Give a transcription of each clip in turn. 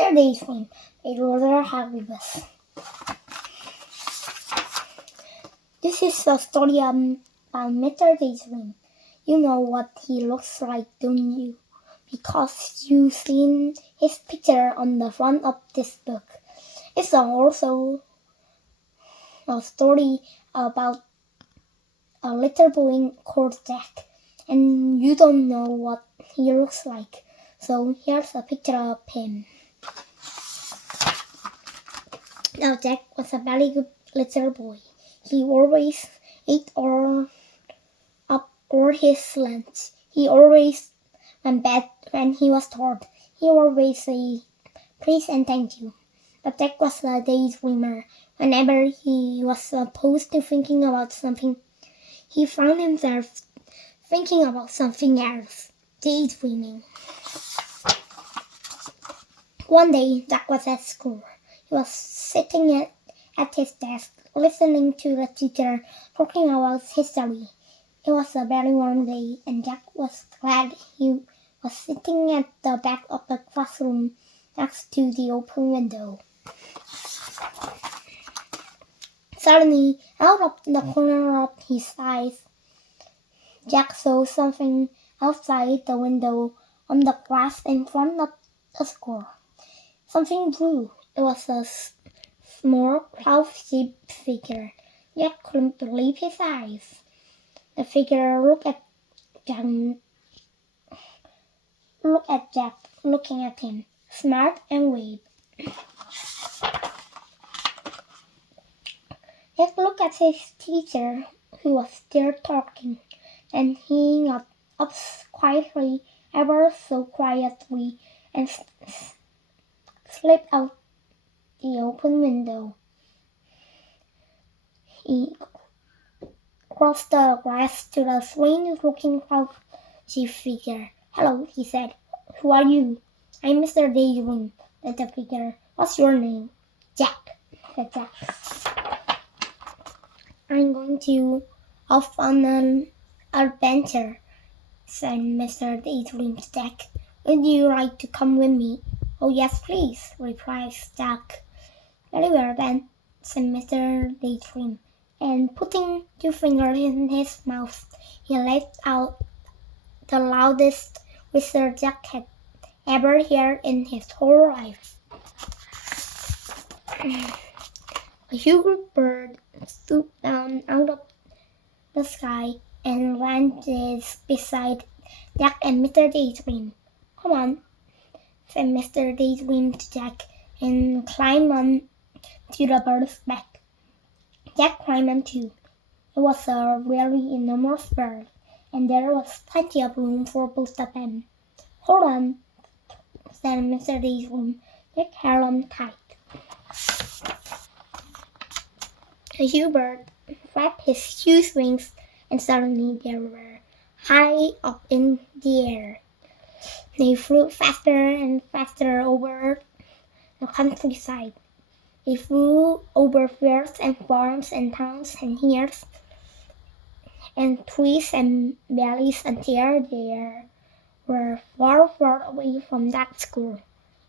Mr. Daydream by Roger Hargreaves. This is a story about Mr. Daydream. You know what he looks like, don't you? Because you've seen his picture on the front of this book. It's also a story about a little boy called Jack, and you don't know what he looks like. So here's a picture of him. Now Jack was a very good little boy. He always ate up all his lunch. He always went bed when he was told. He always said please and thank you. But Jack was a daydreamer. Whenever he was supposed to thinking about something, he found himself thinking about something else, daydreaming. One day, Jack was at school. He was sitting at his desk, listening to the teacher talking about history. It was a very warm day, and Jack was glad he was sitting at the back of the classroom next to the open window. Suddenly, out of the corner of his eyes, Jack saw something outside the window on the grass in front of the school. Something blue. It was a small cloud-shaped figure. Jack couldn't believe his eyes. The figure looked at Jack, looking at him, smiled and waved. Jack looked at his teacher, who was still talking, and he got up quietly, ever so quietly, and slipped out the open window. He crossed the grass to the strange-looking cloud-shaped figure. "Hello," he said. "Who are you?" "I'm Mr. Daydream," said the figure. "What's your name?" "Jack," said Jack. "I'm going off on an adventure," said Mr. Daydream to Jack. "Would you like to come with me?" "Oh, yes, please," replied Jack. "Very well, then," said Mr. Daydream, and putting 2 fingers in his mouth, he let out the loudest whistle Jack had ever heard in his whole life. A huge bird swooped down out of the sky and landed beside Jack and Mr. Daydream. "Come on," said Mr. Daydream to Jack, and climbed on to the bird's back. Jack climbed on too. It was a really enormous bird, and there was plenty of room for both of them. "Hold on," said Mr. Daydream. Jack held on tight. The huge bird flapped his huge wings, and suddenly they were high up in the air. They flew faster and faster over the countryside. They flew over fields and farms and towns and hills and trees and valleys until they were far, far away from that school.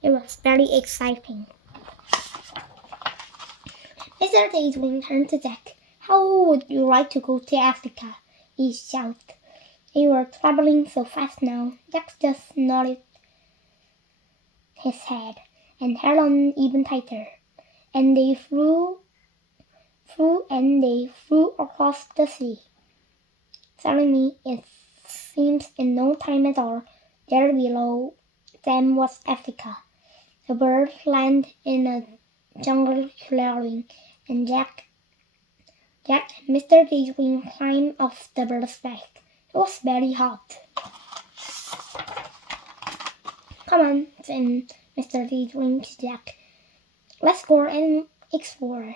It was very exciting. Mr. Daydream turned to Jack. "How would you like to go to Africa?" he shouted. They were traveling so fast now, Jack just nodded his head and held on even tighter. And they flew across the sea. Suddenly, it seems in no time at all, there below them was Africa. The bird landed in a jungle clearing, and Jack and Mr. Daydream climbed off the bird's back. It was very hot. "Come on," said Mr. Daydream to Jack. "Let's go and explore."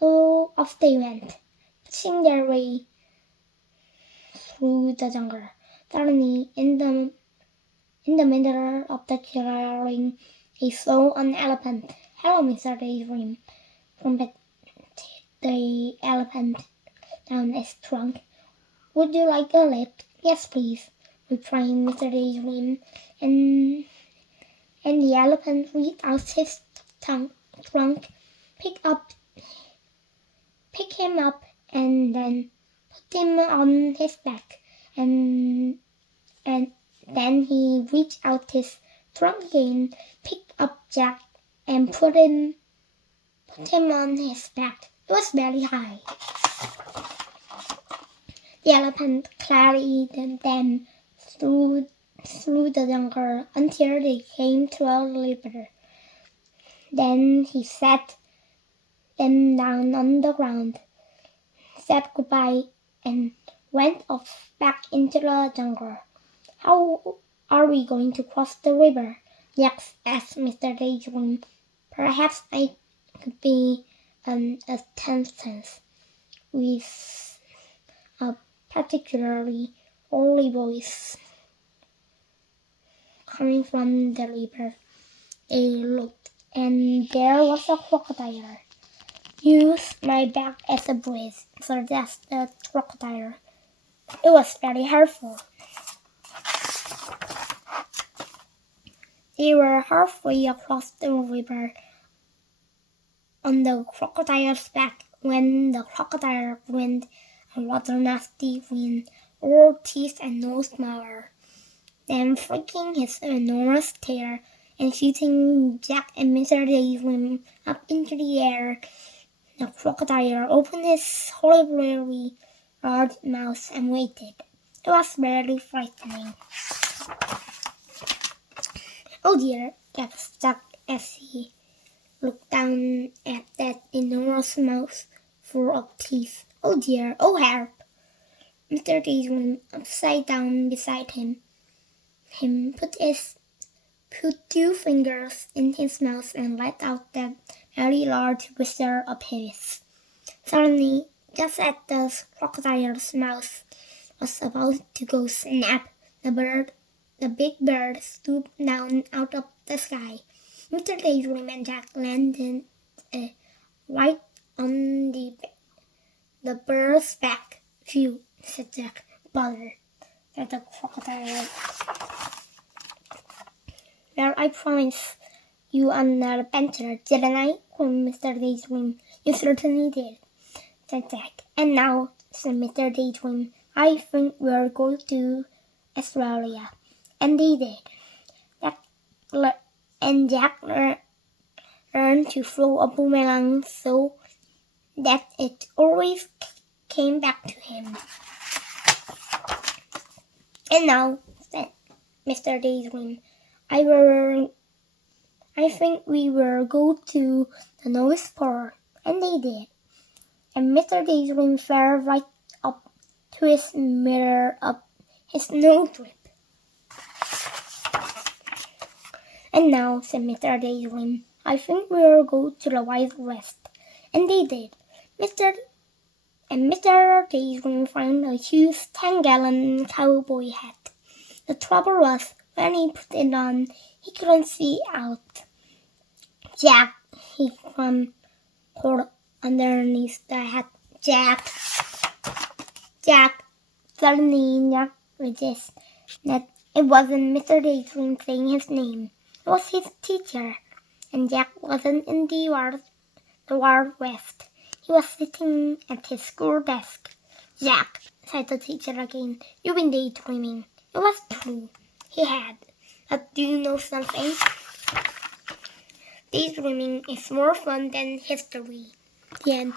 So off they went, pushing their way through the jungle. Suddenly, in the middle of the clearing, they saw an elephant. "Hello, Mr. Daydream," trumpeted the elephant down its trunk. "Would you like a lift?" "Yes, please," replied Mr. Daydream, and the elephant reached out his trunk, picked him up, and then put him on his back, and then he reached out his trunk again, picked up Jack, and put him on his back. It was very high. The elephant carried them through the jungle until they came to a river. Then he sat them down on the ground, said goodbye, and went off back into the jungle. How are we going to cross the river? Jack asked Mr. Daydream. Perhaps I could be an attendant with a particularly holy voice coming from the river. They looked, and there was a crocodile. Use my back as a bridge, suggested the crocodile. It was very helpful. They were halfway across the river on the crocodile's back when the crocodile grinned a rather nasty grin, all teeth and no smile. Then flicking his enormous tail and shooting Jack and Mr. Daydream up into the air, the crocodile opened his horribly large mouth and waited. It was very frightening. Oh dear, gasped Jack as he looked down at that enormous mouth full of teeth. Oh dear, oh help! Mr. Daydream, upside down beside him, put 2 fingers in his mouth and let out that very large whistle of his. Suddenly, just as the crocodile's mouth was about to go snap, the big bird swooped down out of the sky. Mr. Daydream and Jack landed right on the bird's back. Phew, said Jack. Bother, said the crocodile. Well, I promised you another adventure, didn't I? Cried Mr. Daydream. You certainly did, said Jack. And now, said Mr. Daydream, I think we'll go to Australia. And they did. Jack learned to throw a boomerang so that it always came back to him. And now, said Mr. Daydream, I think we will go to the North Pole. And they did. And Mr. Daydream fell right up to his middle of his snowdrift. And now, said Mr. Daydream, I think we'll go to the Wild West. And they did. Mr. Daydream found a huge 10-gallon cowboy hat. The trouble was, when he put it on, he couldn't see out. Jack, he called underneath the hat. Jack. Suddenly, Jack realized that it wasn't Mr. Daydream saying his name. It was his teacher, and Jack wasn't in the Wild West. He was sitting at his school desk. Jack, said the teacher again, you've been daydreaming. It was true. He had. But do you know something? Daydreaming is more fun than history. The end.